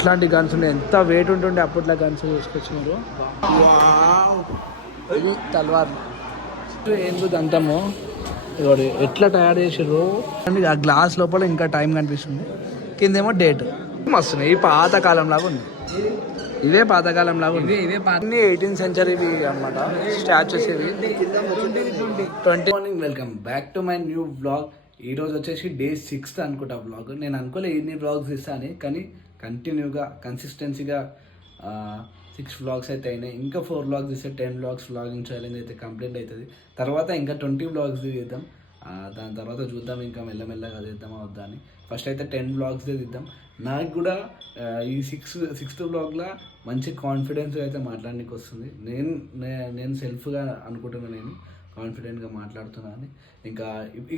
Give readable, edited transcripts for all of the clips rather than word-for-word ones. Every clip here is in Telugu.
ఇట్లాంటి గన్స్ ఉన్నాయి. ఎంత వెయిట్ ఉంటుండే అప్పట్లో గన్స్ తీసుకొచ్చినారు. ఇది తల్వార్ ఏందో దంతము ఎట్లా తయారు చేసారు. ఆ గ్లాస్ లోపల ఇంకా టైం కనిపిస్తుంది, కిందేమో డేట్. మస్తున్నాయి. ఈ పాతకాలం లాగా ఉంది. ఇవే పాతకాలం లాగా ఉంది. అన్ని 18th century అనమాట స్టాచ్యూస్ ఇవి. 20 morning. Welcome back to my new vlog. ఈరోజు వచ్చేసి డే 6th అనుకుంటా వ్లాగ్. నేను అనుకోలే ఎన్ని వ్లాగ్స్ ఇస్తాను, కానీ కంటిన్యూగా కన్సిస్టెన్సీగా 6 వ్లాగ్స్ అయితే అయినాయి. ఇంకా 4 వ్లాగ్స్ ఇస్తే 10 వ్లాగ్స్ వ్లాగింగ్ ఛాలెంజ్ అయితే కంప్లీట్ అవుతుంది. తర్వాత ఇంకా 20 వ్లాగ్స్ తీద్దాం. దాని తర్వాత చూద్దాం ఇంకా మెల్లమెల్లగా చేద్దామా వద్దా అని. ఫస్ట్ అయితే 10 వ్లాగ్స్ తీద్దాం. నాకు కూడా ఈ సిక్స్త్ వ్లాగ్లో మంచి కాన్ఫిడెన్స్ అయితే మాట్లాడడానికి వస్తుంది. నేను సెల్ఫ్గా అనుకుంటున్నాను, నేను కాన్ఫిడెంట్గా మాట్లాడుతున్నాను. ఇంకా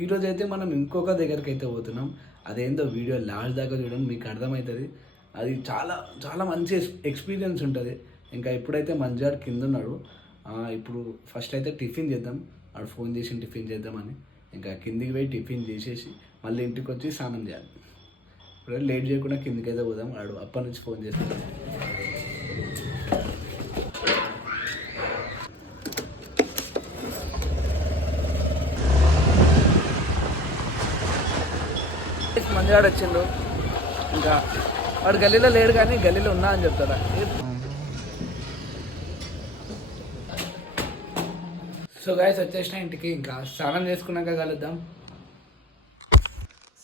ఈరోజు అయితే మనం ఇంకొక దగ్గరికి అయితే పోతున్నాం. అదేందో వీడియో లాస్ట్ దాకా చూడండి, మీకు అర్థమవుతుంది. అది చాలా చాలా మంచి ఎక్స్పీరియన్స్ ఉంటుంది. ఇంకా ఇప్పుడైతే మంజార్ కింద ఉన్నాడు. ఇప్పుడు ఫస్ట్ అయితే టిఫిన్ చేద్దాం. వాడు ఫోన్ చేసి టిఫిన్ చేద్దామని ఇంకా కిందికి పోయి టిఫిన్ చేసేసి మళ్ళీ ఇంటికి వచ్చి స్నానం చేయాలి. ఇప్పుడు లేట్ చేయకుండా కిందికి అయితే పోదాం. వాడు అప్పటి నుంచి ఫోన్ చేస్తాడు. మంజాడు వచ్చిండు. ఇంకా వాడు గల్లీలో లేడు, కానీ గల్లీలో ఉన్నా అని చెప్తాడా. సో గైస్ వచ్చేసిన ఇంటికి. ఇంకా స్నానం చేసుకున్నాక కలుద్దాం.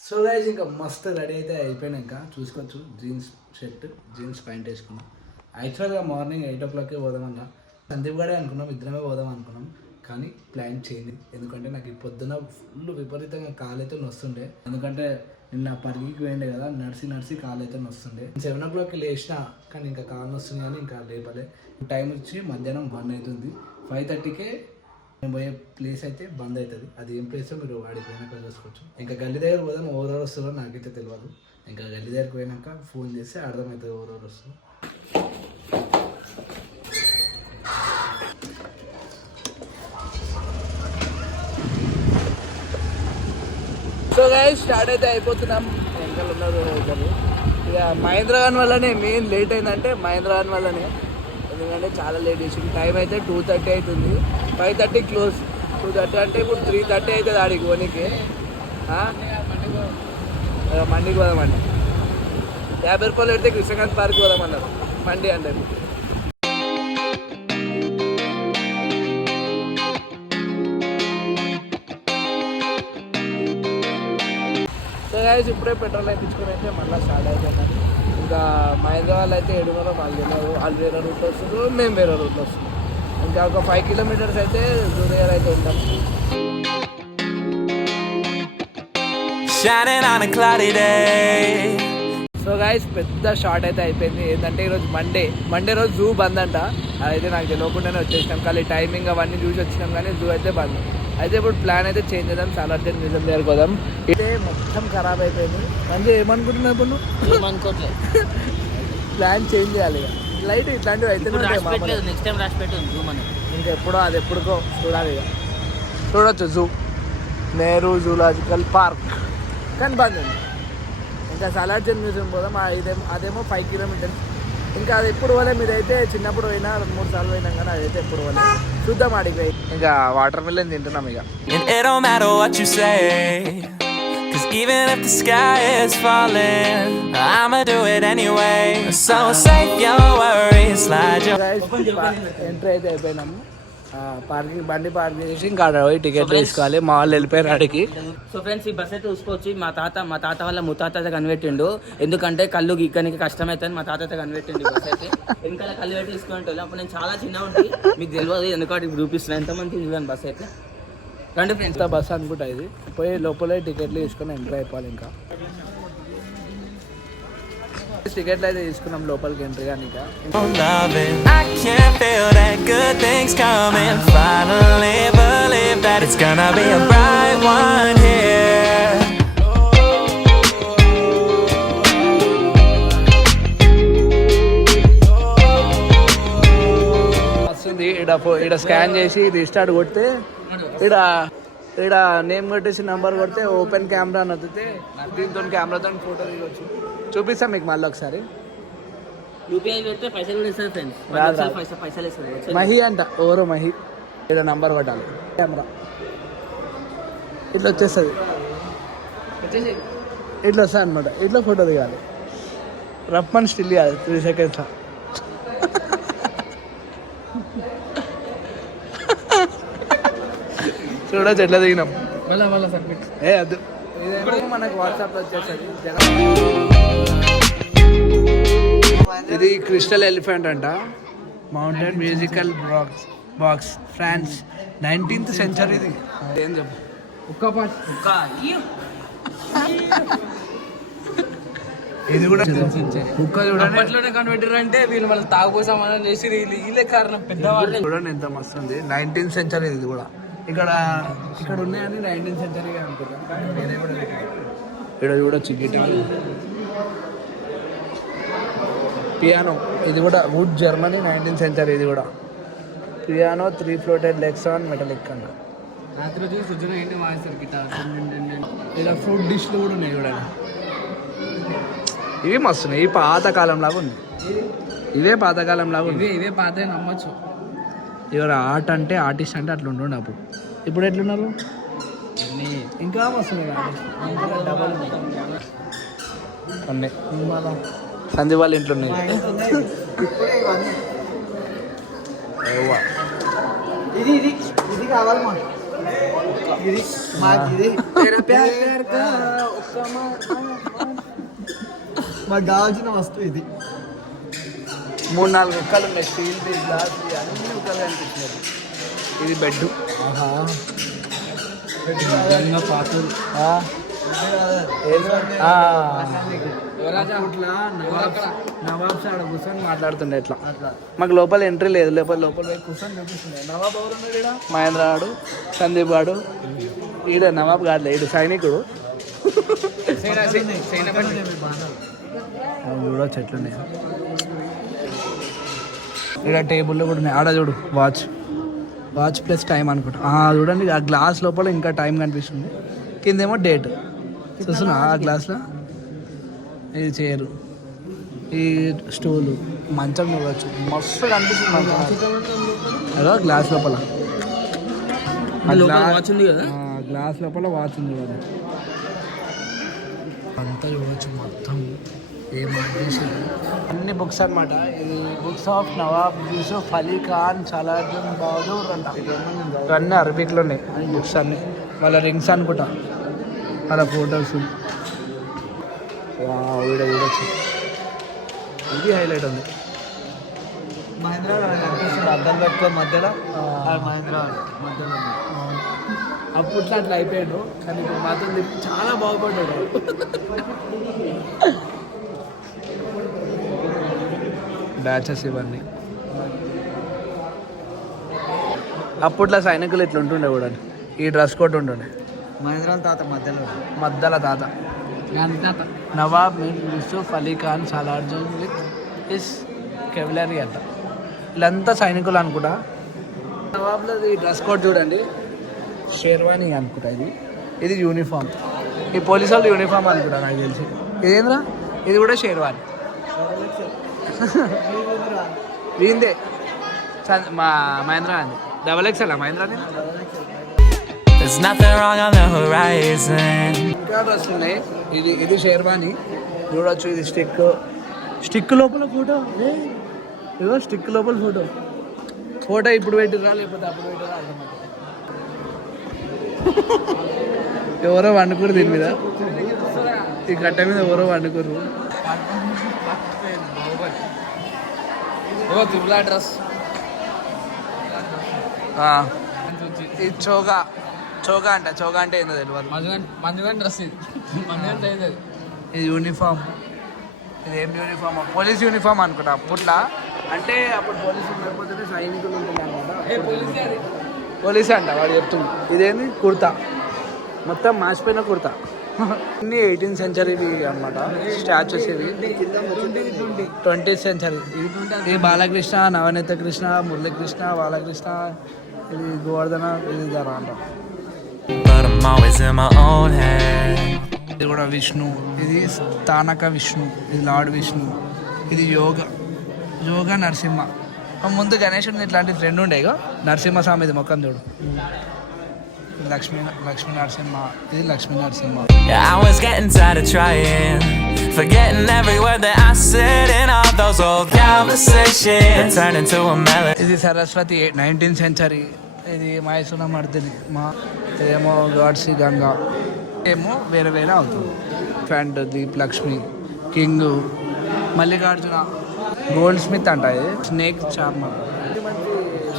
సో గైస్ ఇంకా మస్తు రెడీ అయితే అయిపోయినాక చూసుకోవచ్చు. జీన్స్ షర్ట్, జీన్స్ ప్యాంట్ వేసుకున్నాం. యాక్చువల్గా మార్నింగ్ 8 o'clock పోదామన్నా. సందీప్ గడే అనుకున్నాం, ఇద్దరమే పోదాం అనుకున్నాం. కానీ ప్లాన్ చేయండి, ఎందుకంటే నాకు ఈ పొద్దున ఫుల్ విపరీతంగా కాలైతే నొస్తుండే. ఎందుకంటే నిన్న పరిగికి పోయిండే కదా, నడిచి కాలైతే నొస్తుండే. 7 o'clock లేచిన, కానీ ఇంకా కాలు వస్తుంది కానీ ఇంకా లేపలే. టైం వచ్చి మధ్యాహ్నం 1 అవుతుంది. 5:30కే నేను పోయే ప్లేస్ అయితే బంద్ అవుతుంది. అది ఏం ప్లేసో మీరు వాడికి పోయినాక చూసుకోవచ్చు. ఇంకా గల్లీ దగ్గర పోదాం. ఓవరాల్ వస్తుందో నాకైతే తెలియదు. ఇంకా గల్లీ దగ్గరికి పోయినాక ఫోన్ చేస్తే అర్థమవుతుంది ఓవరాల్ వస్తుంది. సో గైస్ స్టార్ట్ అయితే అయిపోతున్నాం. వెనకాల ఉన్నారు ఇద్దరు. ఇక మహేంద్ర గాన్ వల్లనే మెయిన్ లేట్ అయిందంటే మహేంద్ర గాన్ వల్లనే. ఎందుకంటే చాలా లేట్ చేసింది. టైం అయితే 2:30 అవుతుంది. 5:30 క్లోజ్. 2:30 అంటే ఇప్పుడు 3:30 అవుతుంది ఆడికి పోనీకి. మండికి పోదామండి. 50 రూపాయలు పెడితే కృష్ణకాంత్ పార్క్ పోదామన్నారు. మండి అంటే ఇప్పుడే పెట్రోల్ వేయించుకుని అయితే మళ్ళీ స్టార్ట్ అయిపోయింది. ఇంకా మహేంద్ర వాళ్ళు అయితే 7 వాళ్ళు తెలియదు. వాళ్ళు వేరే రూట్లో వస్తున్నారు, మేము వేరే రూట్లో వస్తున్నాం. ఇంకా ఒక 5 kilometers అయితే జూ దగ్గర అయితే ఉంటాం. సో గైస్ పెద్ద షార్ట్ అయితే అయిపోయింది. ఏంటంటే ఈరోజు మండే రోజు జూ బంద్ అంట. అదైతే నాకు తెలియకుండానే వచ్చేసినాం. కానీ టైమింగ్ అవన్నీ చూసి వచ్చినాం, కానీ జూ అయితే బంద్. అయితే ఇప్పుడు ప్లాన్ అయితే చేంజ్ చేద్దాం. చాలా అర్జెంట్ మ్యూజియం దగ్గరికి పోదాం. ఇదే మొత్తం ఖరాబ్ అయిపోయింది. అంటే ఏమనుకుంటున్నావు ఇప్పుడు నువ్వు? అనుకోవట్లేదు. ప్లాన్ చేంజ్ చేయాలి. ఇక లైట్ ఇట్లాంటివి అయితే ఇంకా ఎప్పుడో అది ఎప్పుడుకో చూడాలి. ఇక చూడొచ్చు జూ, నెహ్రూ జూలాజికల్ పార్క్, కానీ బంద్ ఉంది. ఇంకా సాలార్జంగ్ మ్యూజియం పోదాం. అదేమో 5 kilometers. ఇంకా అది ఎప్పుడు పోలే. మీరైతే చిన్నప్పుడు పోయినా 2-3 సార్లు పోయినాం, కానీ అదైతే ఎప్పుడు పోలే. చూద్దాం ఆడికి పోయి. ఇంకా వాటర్ మిలన్ తింటున్నాం. ఇక even if the sky is falling, I'ma do it anyway. So save your worries, slide your entry అయితే అయిపోయినాము. పార్కింగ్ బండి పార్క్ చేసి ఇంకా టికెట్ తీసుకోవాలి. మా వాళ్ళు వెళ్ళిపోయారు ఆడికి. సో ఫ్రెండ్స్ ఈ బస్ అయితే చూసుకోవచ్చు. మా తాత వాళ్ళ ముత్తాత అయితే కనిపెట్టిండు. ఎందుకంటే కళ్ళు గీక్కనికి కష్టమవుతుంది. మా తాత అయితే కనిపెట్టిండు బస్ అయితే. వెనకాల కళ్ళు పెట్టి తీసుకుంటాను. అప్పుడు నేను చాలా చిన్న ఉంటుంది, మీకు తెలియదు. ఎందుకంటే చూపిస్తున్నాను ఎంతమంది చూడండి బస్ అయితే. రండి ఫ్రెండ్స్. బస్ అనుకుంటా ఇది. పోయి లోపలే టికెట్లు తీసుకొని ఎంట్రీ అయిపోవాలి. ఇంకా టికెట్లు అయితే తీసుకున్నాం లోపలికి ఎంట్రీ కానీ. వస్తుంది ఈడ స్కాన్ చేసి రీస్టార్ట్ కొడితే ఈడ నేమ్ కొట్టేసి నెంబర్ కొడితే ఓపెన్ కెమెరా అని వదిలితే దీంతో కెమెరాతో ఫోటో దిగొచ్చు. చూపిస్తాం మీకు మళ్ళీ ఒకసారి. యూపీఐ పెడితే పైసలు కూడా ఇస్తారు ఫ్రెండ్స్. పైసలు ఇస్తారు. మహి అంట ఎవరో మహి ఏదో నంబర్ కొట్టాలి. కెమెరా ఇట్లా వచ్చేస్తుంది, ఇట్లా వస్తుంది అనమాట. ఇట్లా ఫోటో దిగాలి, రప్పని స్టిల్ ఇవ్వాలి 3 seconds. చూడచ్చు ఎట్లా దిగినాం. ఏ అద్దు మనకు వాట్సాప్లో వచ్చేసరికి ఇది క్రిస్టల్ ఎలిఫెంట్ అంట, mountain musical box France, 19th century. ఇది ఏం చెప్పు ఇది కూడా కుక్క చూడండి కనిపెట్టారంటే వీళ్ళు మళ్ళీ తాగుపోసామని చేసి వీళ్ళే కారణం పెద్దవాళ్ళు. చూడండి ఎంత మస్తు ఉంది. 19th century ఇది కూడా. ఇక్కడ ఉన్నాయని 19th century అనుకుంటా. ఇక్కడ చూడొచ్చు గిటార్, పియానో. ఇది కూడా వుడ్, జర్మనీ, 19th century. ఇది కూడా piano, 3 floated legs on metallic అంట. ఇలా ఫ్రూట్ డిష్లు కూడా ఉన్నాయి చూడండి. ఇవి మస్తున్నాయి. ఇవి పాతకాలం లాగా ఉంది. ఇవే పాతకాలం లాగా ఉంది. ఇవే పాత నమ్మచ్చు. ఎవరు ఆర్ట్ అంటే ఆర్టిస్ట్ అంటే అట్లా ఉంటుండే అప్పుడు. ఇప్పుడు ఎట్లున్నారు ఇంకా వస్తున్నాయి. డబల్ ఉన్నాయి సంధి వాళ్ళ ఇంట్లో ఉన్నాయి. ఇది కావాలి మాకు కావాల్సిన వస్తువు ఇది. 3-4 కుక్కలు ఉన్నాయి. స్టీల్ గ్లాస్ అన్ని కుక్కలు కనిపిస్తున్నాయి. ఇది బెడ్. నవాబ్ సార్ కూర్చొని మాట్లాడుతుండే ఇట్లా. మాకు లోపల ఎంట్రీ లేదు. లోపల పోయి కూర్చొని చూపిస్తుండే. నవాబ్ ఎవరు ఉన్నాడు ఈడ? మహేంద్ర గాడు, సందీప్ గాడు. ఈడ నవాబ్ గాడులే, ఈడు సైనికుడు. చూడ చెట్లున్నాయి. ఇక్కడ టేబుల్లో కూడా ఉన్నాయి. ఆడ చూడు వాచ్ ప్లస్ టైం అనుకుంటా. చూడండి ఆ గ్లాస్ లోపల ఇంకా టైం కనిపిస్తుంది. కిందేమో డేట్ చూస్తున్నా. ఆ గ్లాస్లో ఇది చైరు, ఈ స్టూలు, మంచం చూడవచ్చు. మస్తు కనిపిస్తుంది అదో గ్లాస్ లోపల. గ్లాస్ లోపల వాచ్ ఉంది కదా. అంతా చూడవచ్చు మొత్తం. ఏం అన్ని బుక్స్ అనమాట. ఇది బుక్స్ ఆఫ్ నవాబ్ యూసుఫ్ అలీ ఖాన్, సలార్జంగ్ బహదూర్ అంట. ఇవన్నీ అరబిక్లో ఉన్నాయి బుక్స్ అన్నీ. వాళ్ళ రింగ్స్ అనుకుంటా, వాళ్ళ ఫొటోస్. వీడియో చూడొచ్చు. ఇది హైలైట్ ఉంది. మహేంద్ర అనిపిస్తుంది. అద్దం పెట్టుకో మధ్యలో మహేంద్ర మధ్యలో. అప్పట్లో అట్లా అయిపోయాడు, కానీ ఇప్పుడు మాత్రం చాలా బాగుపడ్డాడు. బ్యాచెస్ ఇవన్నీ. అప్పట్లో సైనికులు ఇట్లా ఉంటుండే కూడా. ఈ డ్రెస్ కోడ్ ఉంటుండే. మహేంద్ర తాత మధ్యలో తాత నవాబ్ యూసుఫ్ అలీ ఖాన్ సలార్జంగ్ విత్ హిస్ కెవలరీ అంట. వీళ్ళంతా సైనికులు అనుకుంటా. నవాబ్లో ఈ డ్రెస్ కోడ్ చూడండి, షేర్వానీ అనుకుంటా. ఇది యూనిఫామ్. ఈ పోలీసు వాళ్ళు యూనిఫామ్ అనుకుంటా నాకు తెలిసి. ఇదేంద్రా ఇది కూడా షేర్వానీ. వీందే మా మహేంద్ర అండి. XXL Mahendra. There's nothing wrong on the horizon. ఇంకా డ్రెస్ ఉన్నాయి. ఇది షేర్వానీ చూడొచ్చు. ఇది స్టిక్ లోపల ఫోటో. ఇదో స్టిక్ లోపల ఫోటో ఇప్పుడు పెట్టిరా లేకపోతే అప్పుడు పెట్టిరా అర్థమవుతుంది. ఎవరో వండుకోరు దీని మీద. ఈ గట్ట మీద ఎవరో వండుకోరు. డ్రెస్ ఇది చోగా అంటే ఏందో తెలియదు. మంజుగాని డ్రెస్ ఇది యూనిఫామ్. ఇది ఏం యూనిఫామ్? పోలీస్ యూనిఫామ్ అనుకుంటా అప్పట్లో. అంటే అప్పుడు పోలీసులు లేకపోతే సైనికులు ఉంటుంది అనమాట. పోలీసే అంట వాడు చెప్తుంది. ఇదేంది కుర్తా, మొత్తం మాసిపోయిన కుర్తా. అన్ని 18th century అనమాట స్టాచ్యూస్. ఇవి 20th century. ఇది బాలకృష్ణ, నవనీత కృష్ణ, మురళీకృష్ణ, బాలకృష్ణ, ఇది గోవర్ధన, ఇది ధర అంట. But I'm always in my own head. ఇది కూడా విష్ణు. ఇది స్థానక విష్ణు, ఇది లార్డ్ విష్ణు. ఇది యోగ యోగా నరసింహ ముందు గణేశుడిని ఇట్లాంటి ఫ్రెండ్ ఉండేగా నరసింహ స్వామిది మొక్కం చూడు లక్ష్మీ నరసింహ ఇది Lakshmi Narasimha Yeah, I was getting tired of trying, forgetting every word that I said in all those old conversations that turned into a melody. ఇది సరస్వతి 19th సెంచరీ ఇది మైసూన మర్దిని మా ఇదేమో గాడ్సీ గంగా ఏమో వేరే వేరే అవుతుంది pant Deep Lakshmi king Mallikarjuna gold Smith అంట ఇది స్నేక్ చార్మర్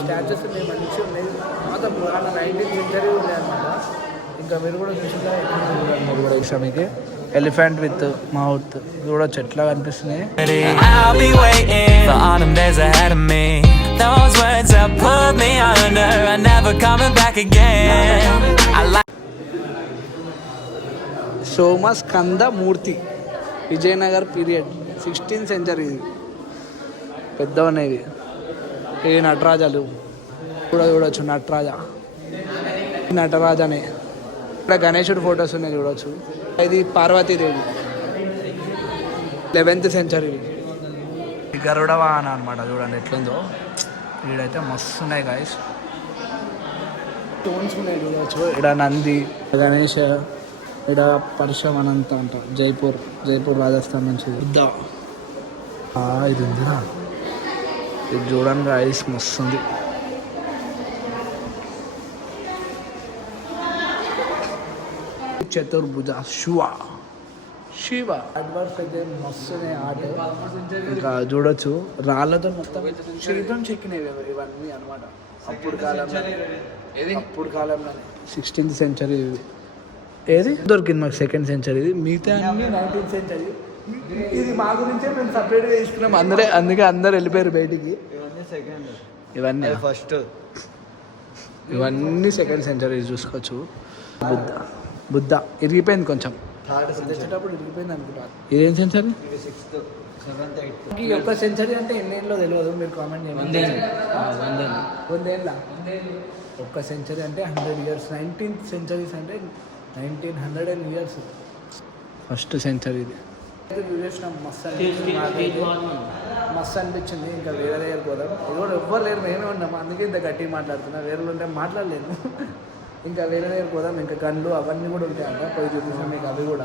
స్టాచ్యూస్ మంచిగా ఉన్నాయి పాత పురాణ 19th సెంచరీ ఉన్నాయి అనమాట ఇంకా మీరు కూడా చూసిందా మీకు ఎలిఫెంట్ విత్ మౌత్ చూడొచ్చు ఎట్లా కనిపిస్తున్నాయి I'll be waiting for autumn days ahead of me. Those words that put me under are never coming back again. I like Somaskanda Murthy Vijayanagar period 16th century ఇది పెద్దవనేవి ఇది నటరాజాలు కూడా చూడవచ్చు నటరాజనే ఇక్కడ గణేశుడు ఫొటోస్ ఉన్నాయి చూడవచ్చు ఇది పార్వతీదేవి 11th సెంచరీ గరుడ వాహన అనమాట చూడండి ఎట్లుందో వీడైతే మస్తు ఉన్నాయి గాయస్ స్టోన్స్ ఉన్నాయి చూడవచ్చు ఇక్కడ నంది గణేష్ ఇక్కడ పరశురామ్ అనంత అంట జైపూర్ రాజస్థాన్ నుంచి బుద్ధ ఇది ఉందిరా ఇది చూడండి గాయస్ మస్తు ఉంది చతుర్భుజ శివ అడ్వాన్స్ అయితే మస్తున్నాయి ఆట ఇంకా చూడొచ్చు రాళ్ళతో మొత్తం శిల్పం చెక్కినవి ఇవన్నీ అనమాట అప్పుడు కాలంలో 16th సెంచరీ ఏది దొరికింది మాకు 2nd సెంచరీ ఇది మిగతా అన్ని 19th సెంచరీ ఇది మా గురించే మేము సపరేట్గా తీసుకున్నాం అందుకే అందరు వెళ్ళిపోయారు బయటికి ఇవన్నీ ఫస్ట్ ఇవన్నీ 2nd సెంచరీ చూసుకోవచ్చు బుద్ధ ఇరిగిపోయింది కొంచెం తెచ్చేటప్పుడు ఇరిగిపోయింది అనుకుంటారు ఇదేం సెంచరీ 6th 7th 8th ఈ ఒక్క సెంచరీ అంటే ఎన్నేళ్ళలో తెలియదు మీరు కామెంట్ చేయండి 100 ఏళ్ళ ఒక్క సెంచరీ అంటే 100 years 19th సెంచరీస్ అంటే 1900 years ఫస్ట్ సెంచరీ ఇది మస్తు అనిపించింది ఇంకా వేరే దగ్గర పోదాం ఇది కూడా ఎవ్వరు లేరు మేమే ఉన్నాము అందుకే ఇంత గట్టిగా మాట్లాడుతున్నా వేరే ఉంటే మాట్లాడలేను ఇంకా వేరే దగ్గర పోదాం ఇంకా గన్లు అవన్నీ కూడా ఉంటాయంట పోయి చూపిస్తాం మీకు అవి కూడా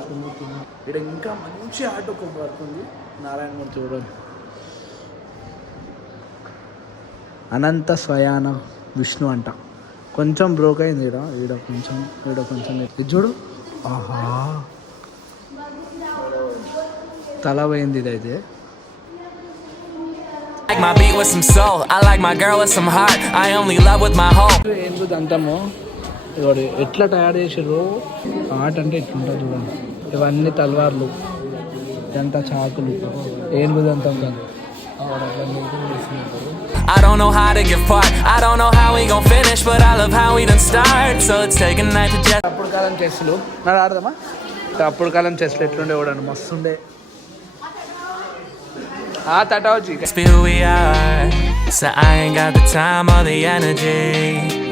ఇక్కడ ఇంకా మంచి ఆటో పడుతుంది నారాయణమూర్తి చూడండి అనంత స్వయాన విష్ణు అంట కొంచెం బ్రోక్ అయింది ఈడ కొంచెం ఇది చూడు ఆహా తల పోయింది ఇదైతే my beat with some soul. I like my girl with some heart. I only love with my whole. ఏంది దంతము ఇవాడు ఎట్లా తయారు చేసారు ఆట అంటే ఎట్లుంటుంది చూడండి ఇవన్నీ తల్వార్లు ఇదంతా చాకులు ఏనుగు దంతం కాదు I don't know how to give part. I don't know how we gon' finish, but I love how we done start. So let's take a night to just. అప్పుడు కాలం చెస్లు నాడు ఆడదామా అప్పుడు కాలం చెస్లు ఎట్లుండే కూడా మస్తుండే తటావచ్చి Be who we are. So I ain't got the time or the energy,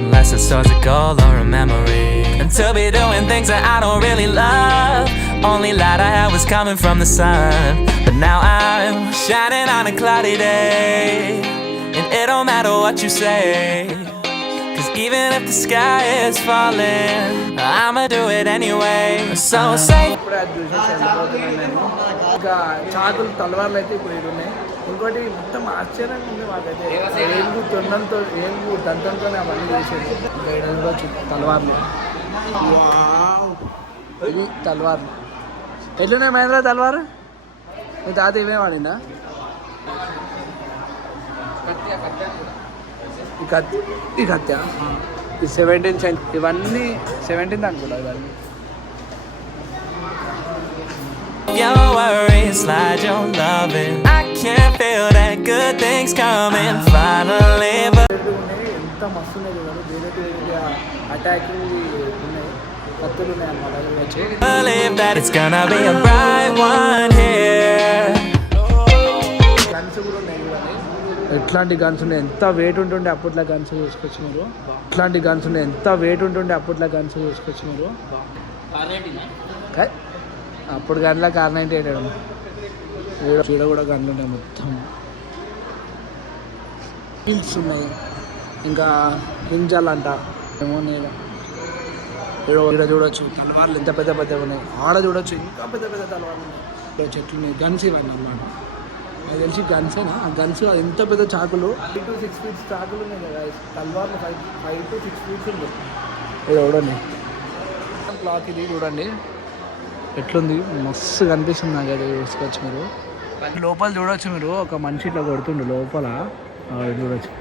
unless it's towards a goal or a memory. And to be doing things that I don't really love. Only light I had was coming from the sun, but now I'm shining on a cloudy day. And it don't matter what you say, 'cause even if the sky is falling, I'ma do it anyway. So say ఇప్పుడే అది చూసేసి వెళ్ళిపోతున్నాను నేను ఇంకా చాకులు తలవార్లు అయితే ఇప్పుడు ఇవి ఉన్నాయి ఇంకోటి మొత్తం ఆశ్చర్యంగా ఉంది మాకైతే ఏనుగు దంతంతోనే అవన్నీ చేసేది ఇంకా ఇక్కడ చూడొచ్చు తలవార్లు ఇది తలవార్లు ఎట్లున్నాయి మహేంద్ర తలవారు మీ తాత ఇవే వాడిందా ఈ కత్య ఈ 17th సెంచరీ ఇవన్నీ 17th అనుకుంటా ఇవన్నీ your worries, slide your loving. I can feel that good things coming finally. But ఉన్నాయి ఎంత మస్తు ఉన్నాయి చూడండి వేరే అటాకింగ్ ఉన్నాయి కత్తులు ఉన్నాయి అన్నమాట believe that it's gonna be a bright one here. Guns కూడా ఉన్నాయి చూడండి ఎట్లాంటి గన్స్ ఉన్నాయి ఎంత వెయిట్ ఉంటుండే అప్పట్లో గన్స్ తీసుకొచ్చినారు ఎట్లాంటి గన్స్ ఉన్నాయి ఎంత వెయిట్ ఉంటుండే అప్పట్లో గన్స్ తీసుకొచ్చినారు అప్పుడు గన్ల కార్ 98 చీడ కూడా గన్లు ఉన్నాయి మొత్తం హిల్స్ ఉన్నాయి, ఇంకా హింజాలంట ఏమో నేను ఇక్కడ చూడొచ్చు. తలవార్లు ఎంత పెద్ద పెద్దగా ఉన్నాయి. ఆడ చూడొచ్చు ఇంకా పెద్ద పెద్ద తలవార్లు ఉన్నాయి. చెట్లు ఉన్నాయి. గన్స్ ఇవన్నీ అన్నమాట. నాకు తెలిసి గన్సేనా ఆ గన్స్. అది ఎంత పెద్ద చాకులు 5 to 6 feet చాకులు ఉన్నాయి కదా. తలవార్లు 5 to 6 feet ఉన్నాయి. ఇక్కడ చూడండి క్లాత్ ఇది చూడండి ఎట్లుంది. మస్తు కనిపిస్తుంది నాకు. అది చూసుకోవచ్చు మీరు. లోపల చూడొచ్చు మీరు. ఒక మనిషి ఇట్లా కొడుతుండు లోపల చూడొచ్చు.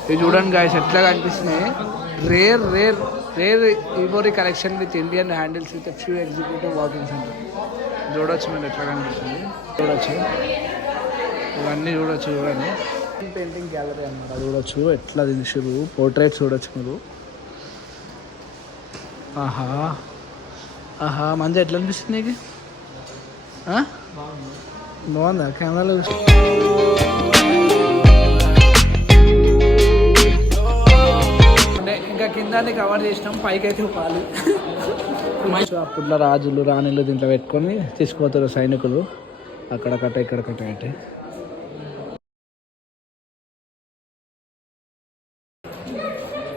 ఇది చూడండి గాయస్ ఎట్లా కనిపిస్తున్నాయి. Rare rare rare ivory collection with Indian handles with few executive walking center. చూడొచ్చు మీరు ఎట్లా కనిపిస్తుంది. చూడొచ్చు ఇవన్నీ చూడొచ్చు. చూడండి పెయింటింగ్ గ్యాలరీ అన్నమాట. చూడొచ్చు ఎట్లా తీసిరు. పోర్ట్రేట్స్ చూడొచ్చు మీరు. ఆహా ఆహా మంచి ఎట్లా అనిపిస్తుంది నీకు? బాగుందా కెమెరాలో? ఇంకా కింద కవర్ చేసినాం. పైకి అయితే పాలు. అప్పట్లో రాజులు రాణిలు దీంట్లో పెట్టుకొని తీసుకుపోతారు సైనికులు. అక్కడ కట్ట ఇక్కడ కట్ట అంటే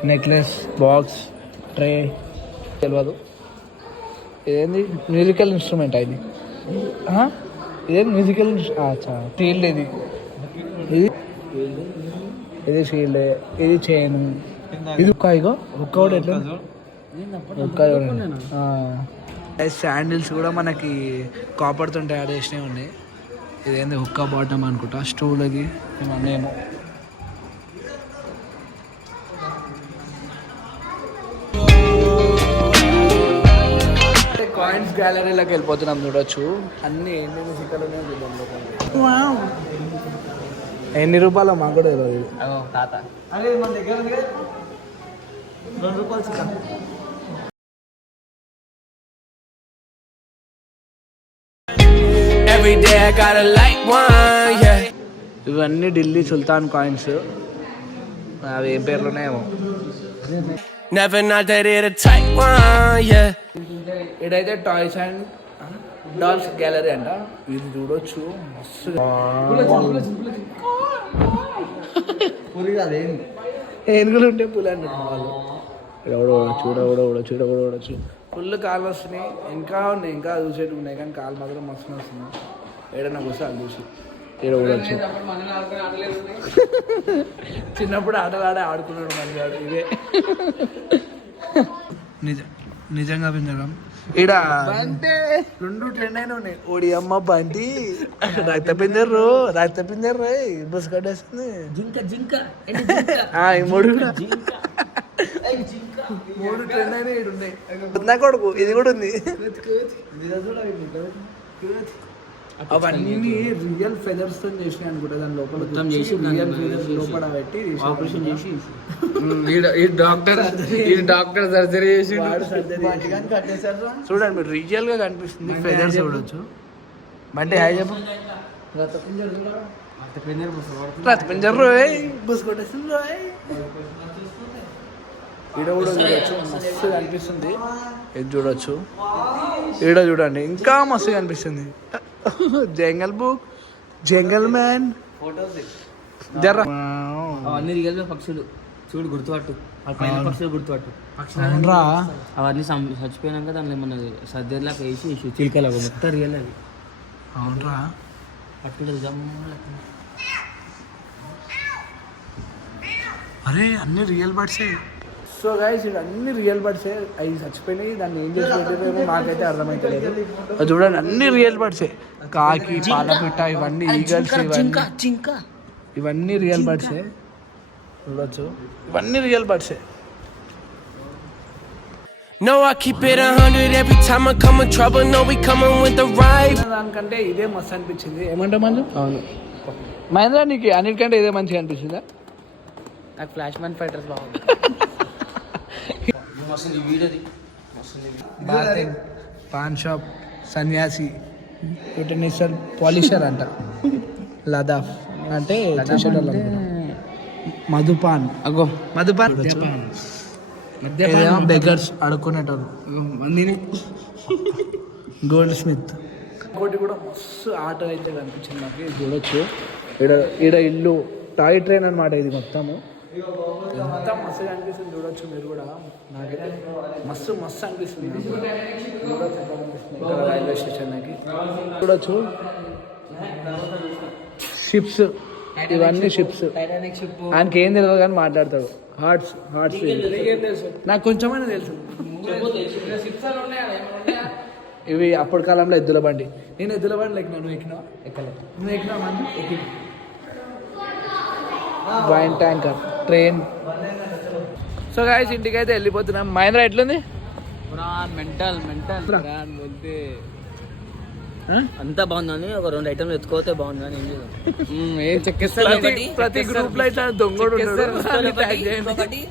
నెక్లెస్ బాక్స్ ట్రే తెలియదు. ఇదేంది మ్యూజికల్ ఇన్స్ట్రుమెంట్ ఇది. ఇదేంది మ్యూజికల్ ఫీల్డ్. ఇది ఇది ఇది ఫీల్డ్. ఇది చైన్. ఇది ఒక్క ఇగో ఒక్క కూడా ఎట్లా ఒక్క శాండిల్స్ కూడా మనకి కాపర్తో యాడ్ చేసినవి ఉన్నాయి. ఇదేంది హుక్కా బాటమ్ అనుకుంటా. స్టూలకి ఇవన్నీ ఏమో. కాయిన్స్ గ్యాలరీలోకి వెళ్ళిపోతున్నాం. చూడొచ్చు అన్ని ఎన్ని మ్యూజికల్ ఎన్ని రూపాయలు మాకు కూడా తెలియదు. తాత అరే మన దగ్గర ₹2 Every day I gotta light one, yeah. ఇవన్నీ ఢిల్లీ సుల్తాన్ కాయిన్స్. అవి ఏం పేర్లున్నాయేమో. Never not that it a tight one, yeah. ఇదైతే టాయ్స్ అండ్ డాల్స్ గ్యాలరీ అంట. ఇది చూడొచ్చు మస్తు. ఏనుగులు ఉంటే పులి అంటారు వాళ్ళు. చూడవచ్చు ఫుల్ కాలు వస్తున్నాయి. ఇంకా ఉన్నాయి, ఇంకా చూసేట్టు ఉన్నాయి. కానీ కాలు మాత్రం మస్తు వస్తున్నాయి. ఏడన్నా కూర్చో అది చూసి చూడవచ్చు. చిన్నప్పుడు ఆటలు ఆడుకున్నాడు మంచిగా. ఇదే నిజంగా పింజరం. ఈడ 2 ట్రెండ్ అయినా ఉన్నాయి. ఓడి అమ్మ బంటి రక్త పింజర్రు బస్ కట్టేస్తుంది. ఈ 3 కూడా 3 ట్రెండ్ అయినా ఇటు ఉన్నాయి. నా కొడుకు ఇది కూడా ఉంది. అవన్నీ రియల్ ఫెదర్స్ తో చేసినాయి అనుకుంటా. దాని లోపల రియల్ ఫెదర్స్ లోపల పెట్టి ఆపరేషన్ చేసి డాక్టర్ సర్జరీ చేసి చూడండి మీరు. రియల్ గా కనిపిస్తుంది. ఫెదర్స్ చూడొచ్చు. బండి హాయ్ చెప్పు. రథ పింజర్ బుస్ కొట్టేస్తుంది. ఈడ కూడా చూడొచ్చు మస్తు కనిపిస్తుంది. ఇది చూడొచ్చు. ఈడ చూడండి ఇంకా మస్తు కనిపిస్తుంది. జంగల్ బుక్, జంగల్ మ్యాన్ జర్ర. అవన్నీ రియల్ పక్షులు. చూడు గుర్తుపట్టు. పక్షులు గుర్తుపట్టు. అవన్నీ చచ్చిపోయినాక దానిలో ఏమన్నా సర్జరీలాగా వేసి చిలికలాగా మొత్తం రియల్. అది అవునరా అట్లా అరే అన్ని రియల్ బర్డ్సే. సో గైస్ ఇది అన్ని రియల్ బర్డ్సే. అవి చచ్చిపోయినాయి. దాన్ని ఏం చేసి పెట్టారేమో మాకైతే అర్థమైతలేదు. చూడండి అన్ని రియల్ బర్డ్సే. కాకి, పాలపిట్ట, ఇవన్నీ ఈగల్స్, ఇవన్నీ రియల్ బర్డ్సే. చూడొచ్చు ఇవన్నీ real బర్డ్సే. No, I keep it 100 every time I come in trouble. No, we coming with the right. దానికంటే ఇదే మస్తు అనిపించింది. ఏమంటా మంజు? అవును మహేంద్ర, నీకు అన్నిటికంటే ఇదే మంచిగా అనిపిస్తుందా? నాకు ఫ్లాష్ మ్యాన్ ఫైటర్స్ బాగుంది. పాన్ షాప్, సన్యాసి, యూటెన్సిల్ పాలిషర్ అంట. లదాఫ్ అంటే మధుపాన్. అగో మధుపాన్ బెగర్స్ అడుక్కునేటోళ్ళు. గోల్డ్ స్మిత్ ఇంకోటి కూడా మస్తు ఆట అయితే కనిపించింది నాకు, ఇది చూడొచ్చు. ఈడ ఇల్లు టాయ్ ట్రైన్ అనమాట ఇది మొత్తము. ఎంత మస్తుగా అనిపిస్తుంది చూడొచ్చు మీరు కూడా. నాకైతే మస్తు అనిపిస్తుంది. రైల్వే స్టేషన్ నాకు చూడొచ్చు. షిప్స్, ఇవన్నీ షిప్స్. ఆయనకి ఏం తెలియదు కానీ మాట్లాడతాడు. హార్ట్స్ నాకు కొంచెమైనా తెలుసు. ఇవి అప్పటి కాలంలో ఎద్దుల బండి. నేను ఎద్దుల బండి ఎక్కినా, నువ్వు ఎక్కినా? ఎక్కలేదు. నువ్వు ఎక్కినా? ఎక్కి wine tanker, train. So guys ఇంటికి అయితే వెళ్ళిపోతున్నాం. మహేంద్ర ఎట్లుంది? మెంటల్ అంతా బాగుందని ఒక 2 ఐటమ్లు ఎత్తుకోతే బాగుందని ఏం ప్రతి గ్రూప్ లో ఇట్లా దొంగడు ఒకటి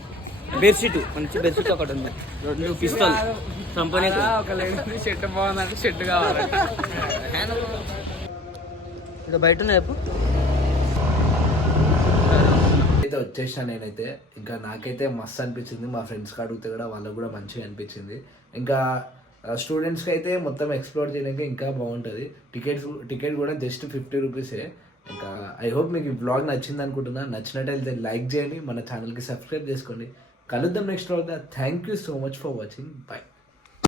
బెడ్షీట్, మంచి బెడ్షీట్ ఒకటి ఉంది, 2 పిస్తల్ కంపెనీ. షర్ట్ బాగుందంటే షర్ట్ కావాలంటే ఇక్కడ బయట అయితే వచ్చేసాను నేనైతే. ఇంకా నాకైతే మస్తు అనిపించింది. మా ఫ్రెండ్స్కి అడిగితే కూడా వాళ్ళకి కూడా మంచిగా అనిపించింది. ఇంకా స్టూడెంట్స్కి అయితే మొత్తం ఎక్స్ప్లోర్ చేయడానికి ఇంకా బాగుంటుంది. టికెట్ కూడా జస్ట్ 50 రూపీసే. ఇంకా ఐ హోప్ మీకు ఈ బ్లాగ్ నచ్చింది అనుకుంటున్నా. నచ్చినట్టయితే లైక్ చేయండి, మన ఛానల్కి సబ్స్క్రైబ్ చేసుకోండి. కలుద్దాం next blog. Thank you so much for watching. By.